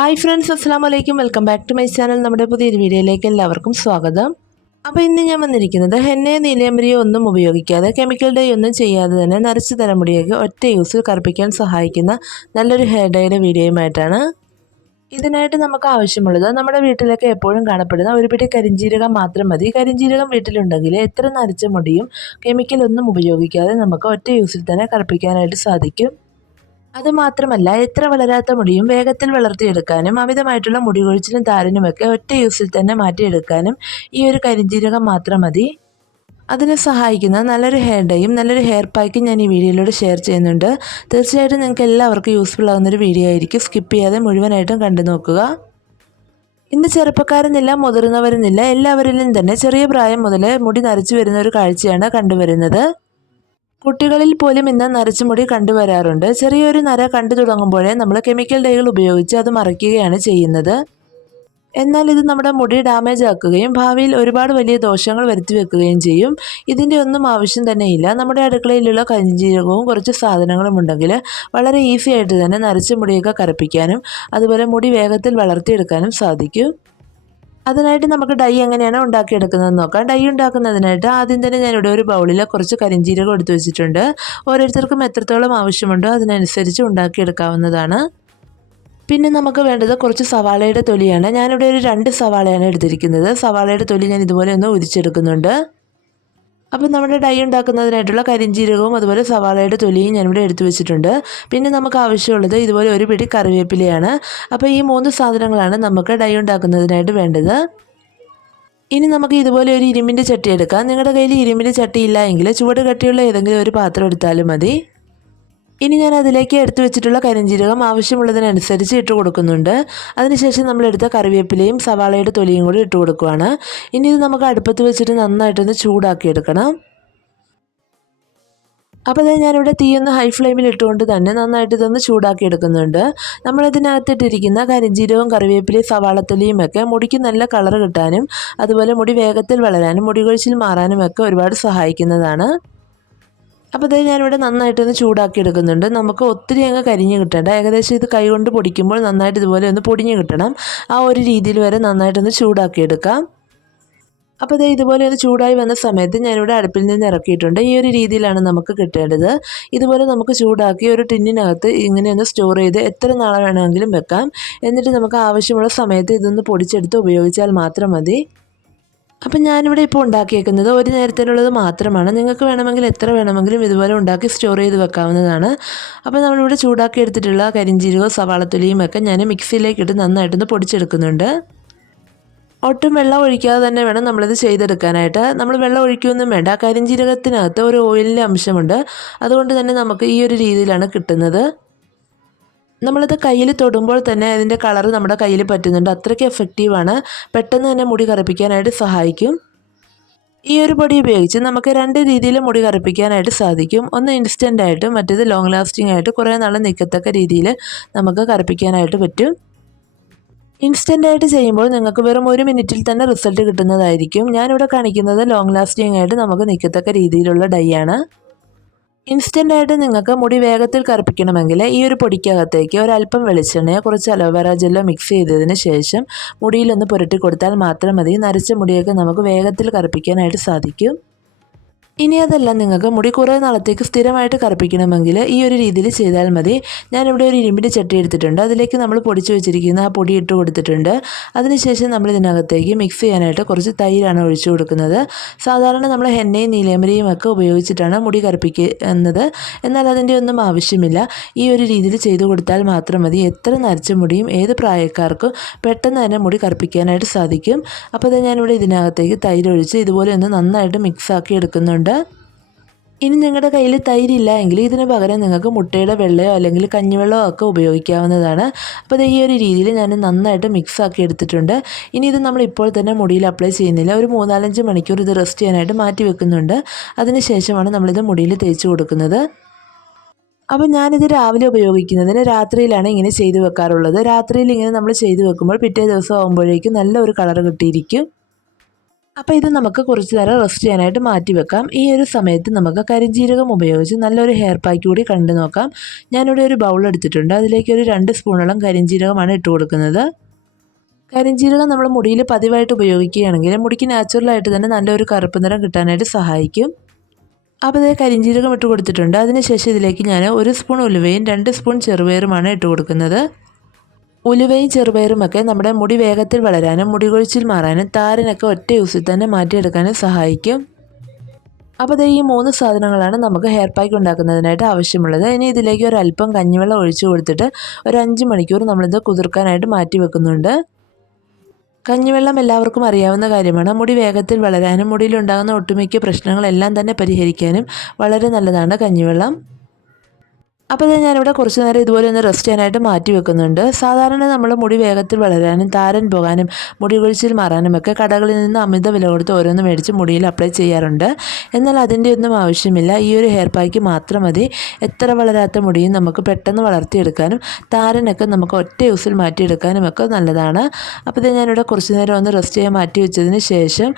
Hi friends അസ്സാം വലൈക്കും welcome back to my channel നമ്മുടെ പുതിയൊരു വീഡിയോയിലേക്ക് എല്ലാവർക്കും സ്വാഗതം. അപ്പോൾ ഇന്ന് ഞാൻ വന്നിരിക്കുന്നത് എന്നെ നീലയമരിയോ ഒന്നും ഉപയോഗിക്കാതെ കെമിക്കൽ ഡേ ഒന്നും ചെയ്യാതെ തന്നെ നരച്ച തലമുടിയൊക്കെ ഒറ്റ യൂസിൽ കറുപ്പിക്കാൻ സഹായിക്കുന്ന നല്ലൊരു ഹെയർ ഡേയുടെ വീഡിയോയുമായിട്ടാണ് ഇതിനായിട്ട് നമുക്ക് ആവശ്യമുള്ളത്. നമ്മുടെ വീട്ടിലൊക്കെ എപ്പോഴും കാണപ്പെടുന്ന ഒരു പിടി കരിഞ്ജീരകം മാത്രം മതി. കരിഞ്ജീരകം വീട്ടിലുണ്ടെങ്കിൽ എത്ര നരച്ച മുടിയും കെമിക്കൽ ഒന്നും ഉപയോഗിക്കാതെ നമുക്ക് ഒറ്റ യൂസിൽ തന്നെ കറുപ്പിക്കാനായിട്ട് സാധിക്കും. അതുമാത്രമല്ല എത്ര വളരാത്ത മുടിയും വേഗത്തിൽ വളർത്തിയെടുക്കാനും അമിതമായിട്ടുള്ള മുടി കൊഴിച്ചിലും താരനുമൊക്കെ ഒറ്റ യൂസിൽ തന്നെ മാറ്റിയെടുക്കാനും ഈ ഒരു കരിഞ്ജീരകം മാത്രം മതി. അതിനെ സഹായിക്കുന്ന നല്ലൊരു ഹെയർ ഡേയും നല്ലൊരു ഹെയർ പാക്കും ഞാൻ ഈ വീഡിയോയിലൂടെ ഷെയർ ചെയ്യുന്നുണ്ട്. തീർച്ചയായിട്ടും നിങ്ങൾക്ക് എല്ലാവർക്കും യൂസ്ഫുൾ ആകുന്നൊരു വീഡിയോ ആയിരിക്കും. സ്കിപ്പ് ചെയ്യാതെ മുഴുവനായിട്ടും കണ്ടു നോക്കുക. ഇന്ന് ചെറുപ്പക്കാരെന്നില്ല മുതിർന്നവരെന്നില്ല എല്ലാവരിലും തന്നെ ചെറിയ പ്രായം മുതൽ മുടി നരച്ചു വരുന്ന ഒരു കാഴ്ചയാണ് കണ്ടുവരുന്നത്. കുട്ടികളിൽ പോലും ഇന്ന് നരച്ച മുടി കണ്ടുവരാറുണ്ട്. ചെറിയൊരു നര കണ്ടു തുടങ്ങുമ്പോഴേ നമ്മൾ കെമിക്കൽ ഡൈകൾ ഉപയോഗിച്ച് അത് മറയ്ക്കുകയാണ് ചെയ്യുന്നത്. എന്നാൽ ഇത് നമ്മുടെ മുടി ഡാമേജ് ആക്കുകയും ഭാവിയിൽ ഒരുപാട് വലിയ ദോഷങ്ങൾ വരുത്തി വെക്കുകയും ചെയ്യും. ഇതിന്റെ ഒന്നും ആവശ്യം തന്നെയില്ല. നമ്മുടെ അടുക്കളയിലുള്ള കഞ്ചീരകവും കുറച്ച് സാധനങ്ങളും ഉണ്ടെങ്കിൽ വളരെ ഈസി ആയിട്ട് തന്നെ നരച്ച മുടിയൊക്കെ കറുപ്പിക്കാനും അതുപോലെ മുടി വേഗത്തിൽ വളർത്തിയെടുക്കാനും സാധിക്കും. അതിനായിട്ട് നമുക്ക് ഡൈ എങ്ങനെയാണ് ഉണ്ടാക്കിയെടുക്കുന്നത് നോക്കാം. ഡൈ ഉണ്ടാക്കുന്നതിനായിട്ട് ആദ്യം തന്നെ ഞാനിവിടെ ഒരു ബൗളിൽ കുറച്ച് കരിഞ്ചീരകം എടുത്തു വെച്ചിട്ടുണ്ട്. ഓരോരുത്തർക്കും എത്രത്തോളം ആവശ്യമുണ്ടോ അതിനനുസരിച്ച് ഉണ്ടാക്കിയെടുക്കാവുന്നതാണ്. പിന്നെ നമുക്ക് വേണ്ടത് കുറച്ച് സവാളയുടെ തൊലിയാണ്. ഞാനിവിടെ ഒരു രണ്ട് സവാളയാണ് എടുത്തിരിക്കുന്നത്. സവാളയുടെ തൊലി ഞാൻ ഇതുപോലെ ഒന്ന് ഉരിച്ചെടുക്കുന്നുണ്ട്. അപ്പം നമ്മുടെ ഡൈ ഉണ്ടാക്കുന്നതിനായിട്ടുള്ള കരിഞ്ചീരകവും അതുപോലെ സവാളയുടെ തൊലിയും ഞാനിവിടെ എടുത്തു വെച്ചിട്ടുണ്ട്. പിന്നെ നമുക്ക് ആവശ്യമുള്ളത് ഇതുപോലെ ഒരു പിടി കറിവേപ്പിലയാണ്. അപ്പോൾ ഈ മൂന്ന് സാധനങ്ങളാണ് നമുക്ക് ഡൈ ഉണ്ടാക്കുന്നതിനായിട്ട് വേണ്ടത്. ഇനി നമുക്ക് ഇതുപോലെ ഒരു ഇരുമ്പിന്റെ ചട്ടി എടുക്കാം. നിങ്ങളുടെ കയ്യിൽ ഇരുമ്പിന്റെ ചട്ടി ഇല്ല എങ്കിൽ ചുവട് കട്ടിയുള്ള ഏതെങ്കിലും ഒരു പാത്രം എടുത്താലും മതി. ഇനി ഞാൻ അതിലേക്ക് എടുത്തു വെച്ചിട്ടുള്ള കരിഞ്ചീരകം ആവശ്യമുള്ളതിനനുസരിച്ച് ഇട്ട് കൊടുക്കുന്നുണ്ട്. അതിനുശേഷം നമ്മൾ എടുത്ത കറിവേപ്പിലയും സവാളയുടെ തൊലിയും കൂടി ഇട്ട് കൊടുക്കുകയാണ് ഇനി ഇത് നമുക്ക് അടുപ്പത്ത് വെച്ചിട്ട് നന്നായിട്ടൊന്ന് ചൂടാക്കി എടുക്കണം. അപ്പോൾ അതായത് ഞാനിവിടെ തീയൊന്ന് ഹൈ ഫ്ലെയിമിൽ ഇട്ടുകൊണ്ട് തന്നെ നന്നായിട്ട് ഇതൊന്ന് ചൂടാക്കി എടുക്കുന്നുണ്ട്. നമ്മളിതിനകത്തിട്ടിരിക്കുന്ന കരിഞ്ചീരവും കറിവേപ്പിലയും സവാളത്തൊലിയും ഒക്കെ മുടിക്ക് നല്ല കളർ കിട്ടാനും അതുപോലെ മുടി വേഗത്തിൽ വളരാനും മുടി കൊഴിച്ചിൽ മാറാനും ഒക്കെ ഒരുപാട് സഹായിക്കുന്നതാണ്. അപ്പോൾ ഇത് ഞാനിവിടെ നന്നായിട്ടൊന്ന് ചൂടാക്കി എടുക്കുന്നുണ്ട്. നമുക്ക് ഒത്തിരി അങ്ങ് കരിഞ്ഞ് കിട്ടേണ്ട. ഏകദേശം ഇത് കൈകൊണ്ട് പൊടിക്കുമ്പോൾ നന്നായിട്ട് ഇതുപോലെ ഒന്ന് പൊടിഞ്ഞ് കിട്ടണം. ആ ഒരു രീതിയിൽ വരെ നന്നായിട്ടൊന്ന് ചൂടാക്കി എടുക്കാം. അപ്പോൾ ഇത് ഇതുപോലെ ഒന്ന് ചൂടായി വന്ന സമയത്ത് ഞാനിവിടെ അടുപ്പിൽ നിന്ന് ഇറക്കിയിട്ടുണ്ട്. ഈ ഒരു രീതിയിലാണ് നമുക്ക് കിട്ടേണ്ടത്. ഇതുപോലെ നമുക്ക് ചൂടാക്കി ഒരു ടിന്നിനകത്ത് ഇങ്ങനെ ഒന്ന് സ്റ്റോർ ചെയ്ത് എത്ര നാളെ വേണമെങ്കിലും വെക്കാം. എന്നിട്ട് നമുക്ക് ആവശ്യമുള്ള സമയത്ത് ഇതൊന്ന് പൊടിച്ചെടുത്ത് ഉപയോഗിച്ചാൽ മാത്രം മതി. അപ്പം ഞാനിവിടെ ഇപ്പോൾ ഉണ്ടാക്കിയേക്കുന്നത് ഒരു നേരത്തിനുള്ളത് മാത്രമാണ്. നിങ്ങൾക്ക് വേണമെങ്കിൽ എത്ര വേണമെങ്കിലും ഇതുപോലെ ഉണ്ടാക്കി സ്റ്റോർ ചെയ്ത് വെക്കാവുന്നതാണ്. അപ്പോൾ നമ്മളിവിടെ ചൂടാക്കി എടുത്തിട്ടുള്ള കരിഞ്ചീരകവും സവാളത്തൊലിയും ഒക്കെ ഞാൻ മിക്സിയിലേക്കിട്ട് നന്നായിട്ടൊന്ന് പൊടിച്ചെടുക്കുന്നുണ്ട്. ഒട്ടും വെള്ളം ഒഴിക്കാതെ തന്നെ വേണം നമ്മളിത് ചെയ്തെടുക്കാനായിട്ട്. നമ്മൾ വെള്ളം ഒഴിക്കുകയൊന്നും വേണ്ട. കരിഞ്ചീരകത്തിനകത്ത് ഒരു ഓയിലിന്റെ അംശമുണ്ട്. അതുകൊണ്ട് തന്നെ നമുക്ക് ഈ ഒരു രീതിയിലാണ് കിട്ടുന്നത്. നമ്മളിത് കയ്യിൽ തൊടുമ്പോൾ തന്നെ അതിന്റെ കളർ നമ്മുടെ കയ്യിൽ പറ്റുന്നുണ്ട്. അത്രയ്ക്ക് എഫക്റ്റീവാണ് പെട്ടെന്ന് തന്നെ മുടി കറുപ്പിക്കാനായിട്ട് സഹായിക്കും. ഈ ഒരു പൊടി ഉപയോഗിച്ച് നമുക്ക് രണ്ട് രീതിയിൽ മുടി കറുപ്പിക്കാനായിട്ട് സാധിക്കും. ഒന്ന് ഇൻസ്റ്റന്റ് ആയിട്ടും മറ്റേത് ലോങ് ലാസ്റ്റിംഗ് ആയിട്ട് കുറേ നാൾ നിൽക്കത്തക്ക രീതിയിൽ നമുക്ക് കറുപ്പിക്കാനായിട്ട് പറ്റും. ഇൻസ്റ്റന്റ് ആയിട്ട് ചെയ്യുമ്പോൾ നിങ്ങൾക്ക് വെറും ഒരു മിനിറ്റിൽ തന്നെ റിസൾട്ട് കിട്ടുന്നതായിരിക്കും. ഞാനിവിടെ കാണിക്കുന്നത് ലോങ് ലാസ്റ്റിംഗ് ആയിട്ട് നമുക്ക് നിൽക്കത്തക്ക രീതിയിലുള്ള ഡൈ ആണ്. ഇൻസ്റ്റന്റ് ആയിട്ട് നിങ്ങൾക്ക് മുടി വേഗത്തിൽ കറുപ്പിക്കണമെങ്കിൽ ഈ ഒരു പൊടിക്കകത്തേക്ക് ഒരല്പം വെളിച്ചെണ്ണയോ കുറച്ച് അലോവേറ ജെല്ലോ മിക്സ് ചെയ്തതിന് ശേഷം മുടിയിലൊന്ന് പുരട്ടി കൊടുത്താൽ മാത്രം മതി. നരച്ച മുടിയൊക്കെ നമുക്ക് വേഗത്തിൽ കറുപ്പിക്കാനായിട്ട് സാധിക്കും. ഇനി അതെല്ലാം നിങ്ങൾക്ക് മുടി കുറേ നാളത്തേക്ക് സ്ഥിരമായിട്ട് കറുപ്പിക്കണമെങ്കിൽ ഈ ഒരു രീതിയിൽ ചെയ്താൽ മതി. ഞാനിവിടെ ഒരു ഇരുമ്പിന്റെ ചട്ടി എടുത്തിട്ടുണ്ട്. അതിലേക്ക് നമ്മൾ പൊടിച്ചു വെച്ചിരിക്കുന്ന ആ പൊടി ഇട്ട് കൊടുത്തിട്ടുണ്ട്. അതിനുശേഷം നമ്മൾ ഇതിനകത്തേക്ക് മിക്സ് ചെയ്യാനായിട്ട് കുറച്ച് തൈരാണ് ഒഴിച്ചു കൊടുക്കുന്നത്. സാധാരണ നമ്മൾ ഹെന്നയും നീലേമരയും ഒക്കെ ഉപയോഗിച്ചിട്ടാണ് മുടി കറുപ്പിക്കുന്നത്. എന്നാൽ അതിന്റെ ഒന്നും ആവശ്യമില്ല. ഈ ഒരു രീതിയിൽ ചെയ്തു കൊടുത്താൽ മാത്രം മതി. എത്ര നരച്ച മുടിയും ഏത് പ്രായക്കാർക്കും പെട്ടെന്ന് തന്നെ മുടി കറുപ്പിക്കാനായിട്ട് സാധിക്കും. അപ്പോൾ ഞാനിവിടെ ഇതിനകത്തേക്ക് തൈരൊഴിച്ച് ഇതുപോലെ ഒന്ന് നന്നായിട്ട് മിക്സാക്കി എടുക്കുന്നുണ്ട്. ഇനി നിങ്ങളുടെ കയ്യിൽ തൈരില്ല എങ്കിൽ ഇതിന് പകരം നിങ്ങൾക്ക് മുട്ടയുടെ വെള്ളയോ അല്ലെങ്കിൽ കഞ്ഞിവെള്ളമോ ഒക്കെ ഉപയോഗിക്കാവുന്നതാണ്. അപ്പോൾ ഈ ഒരു രീതിയിൽ ഞാൻ നന്നായിട്ട് മിക്സ് ആക്കി എടുത്തിട്ടുണ്ട്. ഇനി ഇത് നമ്മൾ ഇപ്പോൾ തന്നെ മുടിയിൽ അപ്ലൈ ചെയ്യുന്നില്ല. ഒരു മൂന്നാലഞ്ച് മണിക്കൂർ ഇത് റെസ്റ്റ് ചെയ്യാനായിട്ട് മാറ്റി വെക്കുന്നുണ്ട്. അതിന് ശേഷമാണ് നമ്മളിത് മുടിയിൽ തേച്ച് കൊടുക്കുന്നത്. അപ്പോൾ ഞാനിത് രാവിലെ ഉപയോഗിക്കുന്നതിന് രാത്രിയിലാണ് ഇങ്ങനെ ചെയ്തു വെക്കാറുള്ളത്. രാത്രിയിൽ ഇങ്ങനെ നമ്മൾ ചെയ്തു വെക്കുമ്പോൾ പിറ്റേ ദിവസം ആകുമ്പോഴേക്കും നല്ലൊരു കളർ കിട്ടിയിരിക്കും. അപ്പോൾ ഇത് നമുക്ക് കുറച്ച് നേരം റെസ്റ്റ് ചെയ്യാനായിട്ട് മാറ്റി വെക്കാം. ഈ ഒരു സമയത്ത് നമുക്ക് കരിഞ്ജീരകം ഉപയോഗിച്ച് നല്ലൊരു ഹെയർ പാക്ക് കൂടി കണ്ടു നോക്കാം. ഞാനിവിടെ ഒരു ബൗൾ എടുത്തിട്ടുണ്ട്. അതിലേക്ക് ഒരു രണ്ട് സ്പൂണോളം കരിഞ്ചീരകമാണ് ഇട്ട് കൊടുക്കുന്നത്. കരിഞ്ജീരകം നമ്മൾ മുടിയിൽ പതിവായിട്ട് ഉപയോഗിക്കുകയാണെങ്കിൽ മുടിക്ക് നാച്ചുറലായിട്ട് തന്നെ നല്ലൊരു കറുപ്പ് നിറം കിട്ടാനായിട്ട് സഹായിക്കും. അപ്പോൾ ഇതേ കരിഞ്ജീരകം ഇട്ട് കൊടുത്തിട്ടുണ്ട്. അതിനുശേഷം ഇതിലേക്ക് ഞാൻ ഒരു സ്പൂൺ ഉലുവയും രണ്ട് സ്പൂൺ ചെറുപയറുമാണ് ഇട്ട് കൊടുക്കുന്നത്. ഉലുവയും ചെറുപയറുമൊക്കെ നമ്മുടെ മുടി വേഗത്തിൽ വളരാനും മുടി കൊഴിച്ചിൽ മാറാനും താരനൊക്കെ ഒറ്റ യൂസിൽ തന്നെ മാറ്റിയെടുക്കാനും സഹായിക്കും. അപ്പോൾ ദേ ഈ മൂന്ന് സാധനങ്ങളാണ് നമുക്ക് ഹെയർ പാക്ക് ഉണ്ടാക്കുന്നതിനായിട്ട് ആവശ്യമുള്ളത്. ഇനി ഇതിലേക്ക് ഒരു അല്പം കഞ്ഞിവെള്ളം ഒഴിച്ചു കൊടുത്തിട്ട് ഒരു അഞ്ച് മണിക്കൂർ നമ്മളിത് കുതിർക്കാനായിട്ട് മാറ്റി വെക്കുന്നുണ്ട്. കഞ്ഞിവെള്ളം എല്ലാവർക്കും അറിയാവുന്ന കാര്യമാണ്. മുടി വേഗത്തിൽ വളരാനും മുടിയിലുണ്ടാകുന്ന ഒട്ടുമിക്ക പ്രശ്നങ്ങളെല്ലാം തന്നെ പരിഹരിക്കാനും വളരെ നല്ലതാണ് കഞ്ഞിവെള്ളം. അപ്പോൾ ഇത് ഞാനിവിടെ കുറച്ച് നേരം ഇതുപോലെ ഒന്ന് റെസ്റ്റ് ചെയ്യാനായിട്ട് മാറ്റി വെക്കുന്നുണ്ട്. സാധാരണ നമ്മൾ മുടി വേഗത്തിൽ വളരാനും താരൻ പോകാനും മുടി കൊഴിച്ചിൽ മാറാനും ഒക്കെ കടകളിൽ നിന്ന് അമിത വില കൊടുത്ത് ഓരോന്ന് മേടിച്ച് മുടിയിൽ അപ്ലൈ ചെയ്യാറുണ്ട്. എന്നാൽ അതിന്റെ ഒന്നും ആവശ്യമില്ല. ഈ ഒരു ഹെയർ പാക്ക് മാത്രം മതി. എത്ര വളരാത്ത മുടിയും നമുക്ക് പെട്ടെന്ന് വളർത്തിയെടുക്കാനും താരനൊക്കെ നമുക്ക് ഒറ്റ യൂസിൽ മാറ്റിയെടുക്കാനും ഒക്കെ നല്ലതാണ്. അപ്പോൾ ഇത് ഞാനിവിടെ കുറച്ച് നേരം ഒന്ന് റെസ്റ്റ് ചെയ്യാൻ മാറ്റി വെച്ചതിന് ശേഷം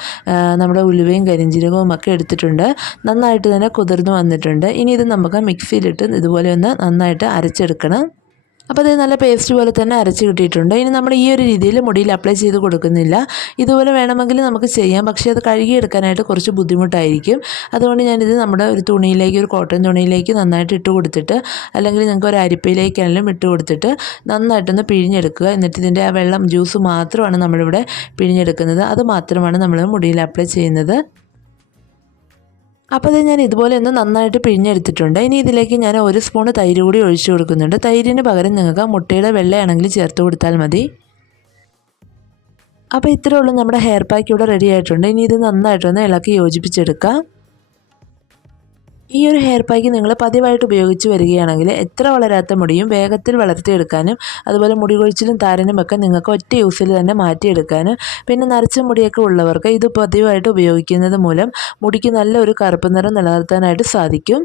നമ്മുടെ ഉലുവയും കരിഞ്ചീരകവും ഒക്കെ എടുത്തിട്ടുണ്ട്. നന്നായിട്ട് തന്നെ കുതിർന്ന് വന്നിട്ടുണ്ട്. ഇനി ഇത് നമുക്ക് മിക്സിയിലിട്ട് ഇതുപോലെ ഒന്ന് നന്നായിട്ട് അരച്ചെടുക്കണം. അപ്പോൾ അത് നല്ല പേസ്റ്റ് പോലെ തന്നെ അരച്ച് കിട്ടിയിട്ടുണ്ട്. ഇനി നമ്മൾ ഈ ഒരു രീതിയിൽ മുടിയിൽ അപ്ലൈ ചെയ്ത് കൊടുക്കുന്നില്ല. ഇതുപോലെ വേണമെങ്കിൽ നമുക്ക് ചെയ്യാം. പക്ഷേ അത് കഴുകിയെടുക്കാനായിട്ട് കുറച്ച് ബുദ്ധിമുട്ടായിരിക്കും. അതുകൊണ്ട് ഞാനിത് നമ്മുടെ ഒരു തുണിയിലേക്ക് ഒരു കോട്ടൺ തുണിയിലേക്ക് നന്നായിട്ട് ഇട്ട് കൊടുത്തിട്ട് അല്ലെങ്കിൽ നിങ്ങൾക്ക് ഒരു അരിപ്പയിലേക്കാണെങ്കിലും ഇട്ട് കൊടുത്തിട്ട് നന്നായിട്ടൊന്ന് പിഴിഞ്ഞെടുക്കുക. എന്നിട്ട് ഇതിന്റെ ആ വെള്ളം ജ്യൂസ് മാത്രമാണ് നമ്മളിവിടെ പിഴിഞ്ഞെടുക്കുന്നത്. അത് മാത്രമാണ് നമ്മൾ മുടിയിൽ അപ്ലൈ ചെയ്യുന്നത്. അപ്പോൾ ഇത് ഞാൻ ഇതുപോലെ ഒന്ന് നന്നായിട്ട് പിഴിഞ്ഞെടുത്തിട്ടുണ്ട്. ഇനി ഇതിലേക്ക് ഞാൻ ഒരു സ്പൂൺ തൈര് കൂടി ഒഴിച്ചു കൊടുക്കുന്നുണ്ട്. തൈരിന് പകരം നിങ്ങൾക്ക് മുട്ടയുടെ വെള്ളയാണെങ്കിൽ ചേർത്ത് കൊടുത്താൽ മതി. അപ്പോൾ ഇത്രേ ഉള്ളൂ നമ്മുടെ ഹെയർ പാക്ക് ഇവിടെ റെഡി ആയിട്ടുണ്ട്. ഇനി ഇത് നന്നായിട്ടൊന്ന് ഇളക്കി യോജിപ്പിച്ചെടുക്കാം. ഈ ഒരു ഹെയർ പാക്ക് നിങ്ങൾ പതിവായിട്ട് ഉപയോഗിച്ച് വരികയാണെങ്കിൽ എത്ര വളരാത്ത മുടിയും വേഗത്തിൽ വളർത്തിയെടുക്കാനും അതുപോലെ മുടി കൊഴിച്ചിലും താരനും ഒക്കെ നിങ്ങൾക്ക് ഒറ്റ യൂസിൽ തന്നെ മാറ്റിയെടുക്കാനും പിന്നെ നരച്ച മുടിയൊക്കെ ഉള്ളവർക്ക് ഇത് പതിവായിട്ട് ഉപയോഗിക്കുന്നത് മൂലം മുടിക്ക് നല്ലൊരു കറുപ്പ് നിറം നിലനിർത്താനായിട്ട് സാധിക്കും.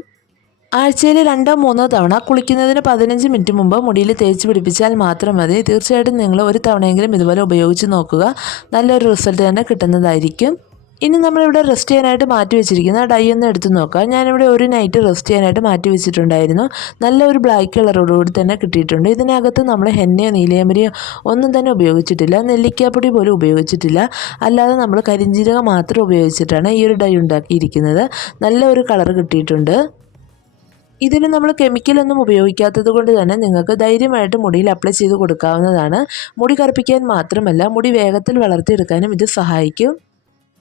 ആഴ്ചയിൽ രണ്ടോ മൂന്നോ തവണ കുളിക്കുന്നതിന് പതിനഞ്ച് മിനിറ്റ് മുമ്പ് മുടിയിൽ തേച്ച് പിടിപ്പിച്ചാൽ മാത്രം മതി. തീർച്ചയായിട്ടും നിങ്ങൾ ഒരു തവണയെങ്കിലും ഇതുപോലെ ഉപയോഗിച്ച് നോക്കുക. നല്ലൊരു റിസൾട്ട് തന്നെ കിട്ടുന്നതായിരിക്കും. ഇനി നമ്മളിവിടെ റെസ്റ്റ് ചെയ്യാനായിട്ട് മാറ്റി വെച്ചിരിക്കുന്ന. ഡൈ ഒന്ന് എടുത്ത് നോക്കാം. ഞാനിവിടെ ഒരു നൈറ്റ് റെസ്റ്റ് ചെയ്യാനായിട്ട് മാറ്റി വെച്ചിട്ടുണ്ടായിരുന്നു. നല്ല ഒരു ബ്ലാക്ക് കളറോടുകൂടി തന്നെ കിട്ടിയിട്ടുണ്ട്. ഇതിനകത്ത് നമ്മൾ ഹെന്നയോ നീലയമരിയോ ഒന്നും തന്നെ ഉപയോഗിച്ചിട്ടില്ല. നെല്ലിക്കാപ്പൊടി പോലും ഉപയോഗിച്ചിട്ടില്ല. അല്ലാതെ നമ്മൾ കരിഞ്ചീരകം മാത്രം ഉപയോഗിച്ചിട്ടാണ് ഈ ഒരു ഡൈ ഉണ്ടാക്കിയിരിക്കുന്നത്. നല്ല ഒരു കളർ കിട്ടിയിട്ടുണ്ട്. ഇതിന് നമ്മൾ കെമിക്കലൊന്നും ഉപയോഗിക്കാത്തത് കൊണ്ട് തന്നെ നിങ്ങൾക്ക് ധൈര്യമായിട്ട് മുടിയിൽ അപ്ലൈ ചെയ്ത് കൊടുക്കാവുന്നതാണ്. മുടി കറുപ്പിക്കാൻ മാത്രമല്ല മുടി വേഗത്തിൽ വളർത്തിയെടുക്കാനും ഇത് സഹായിക്കും.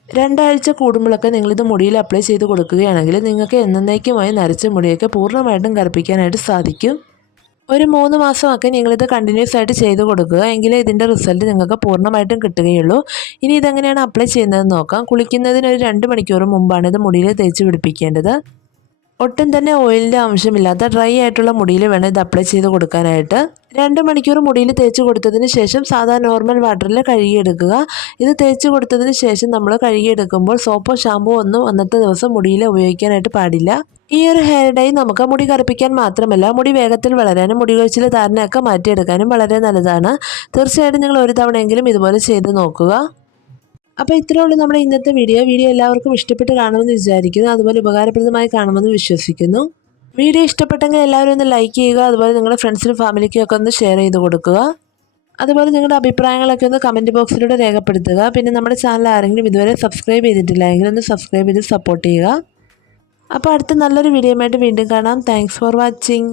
രണ്ടാഴ്ച കൂടുമ്പോഴൊക്കെ നിങ്ങളിത് മുടിയിൽ അപ്ലൈ ചെയ്ത് കൊടുക്കുകയാണെങ്കിൽ നിങ്ങൾക്ക് എന്നേക്കുമായി നരച്ച മുടിയൊക്കെ പൂർണമായിട്ടും കറുപ്പിക്കാനായിട്ട് സാധിക്കും. ഒരു മൂന്ന് മാസമൊക്കെ നിങ്ങളിത് കണ്ടിന്യൂസ് ആയിട്ട് ചെയ്ത് കൊടുക്കുക. എങ്കിലേ ഇതിന്റെ റിസൾട്ട് നിങ്ങൾക്ക് പൂർണമായിട്ടും കിട്ടുകയുള്ളൂ. ഇനി ഇതെങ്ങനെയാണ് അപ്ലൈ ചെയ്യുന്നതെന്ന് നോക്കാം. കുളിക്കുന്നതിന് ഒരു രണ്ട് മണിക്കൂർ മുമ്പാണ് ഇത് മുടിയിൽ തേച്ച് പിടിപ്പിക്കേണ്ടത്. ഒട്ടും തന്നെ ഓയിലിന്റെ ആവശ്യമില്ലാത്ത ഡ്രൈ ആയിട്ടുള്ള മുടിയിൽ വേണം ഇത് അപ്ലൈ ചെയ്ത് കൊടുക്കാനായിട്ട്. രണ്ട് മണിക്കൂർ മുടിയിൽ തേച്ച് കൊടുത്തതിന് ശേഷം സാധാ നോർമൽ വാട്ടറിൽ കഴുകിയെടുക്കുക. ഇത് തേച്ച് കൊടുത്തതിന് ശേഷം നമ്മൾ കഴുകിയെടുക്കുമ്പോൾ സോപ്പോ ഷാമ്പോ ഒന്നും അന്നത്തെ ദിവസം മുടിയിൽ ഉപയോഗിക്കാനായിട്ട് പാടില്ല. ഈ ഒരു ഹെയർ ഡൈ നമുക്ക് മുടി കറുപ്പിക്കാൻ മാത്രമല്ല മുടി വേഗത്തിൽ വളരാനും മുടി കൊഴിച്ചിൽ ധാരണയൊക്കെ മാറ്റിയെടുക്കാനും വളരെ നല്ലതാണ്. തീർച്ചയായിട്ടും നിങ്ങൾ ഒരു തവണയെങ്കിലും ഇതുപോലെ ചെയ്ത് നോക്കുക. അപ്പോൾ ഇത്രയേ ഉള്ളൂ നമ്മുടെ ഇന്നത്തെ വീഡിയോ. വീഡിയോ എല്ലാവർക്കും ഇഷ്ടപ്പെട്ട് കാണുമെന്ന് വിചാരിക്കുന്നു. അതുപോലെ ഉപകാരപ്രദമായി കാണുമെന്ന് വിശ്വസിക്കുന്നു. വീഡിയോ ഇഷ്ടപ്പെട്ടെങ്കിൽ എല്ലാവരും ഒന്ന് ലൈക്ക് ചെയ്യുക. അതുപോലെ നിങ്ങളുടെ ഫ്രണ്ട്സിനും ഫാമിലിക്കും ഒക്കെ ഒന്ന് ഷെയർ ചെയ്ത് കൊടുക്കുക. അതുപോലെ നിങ്ങളുടെ അഭിപ്രായങ്ങളൊക്കെ ഒന്ന് കമന്റ് ബോക്സിലൂടെ രേഖപ്പെടുത്തുക. പിന്നെ നമ്മുടെ ചാനൽ ആരെങ്കിലും ഇതുവരെ സബ്സ്ക്രൈബ് ചെയ്തിട്ടില്ല എങ്കിൽ ഒന്ന് സബ്സ്ക്രൈബ് ചെയ്ത് സപ്പോർട്ട് ചെയ്യുക. അപ്പോൾ അടുത്ത നല്ലൊരു വീഡിയോ ആയിട്ട് വീണ്ടും കാണാം. Thanks for watching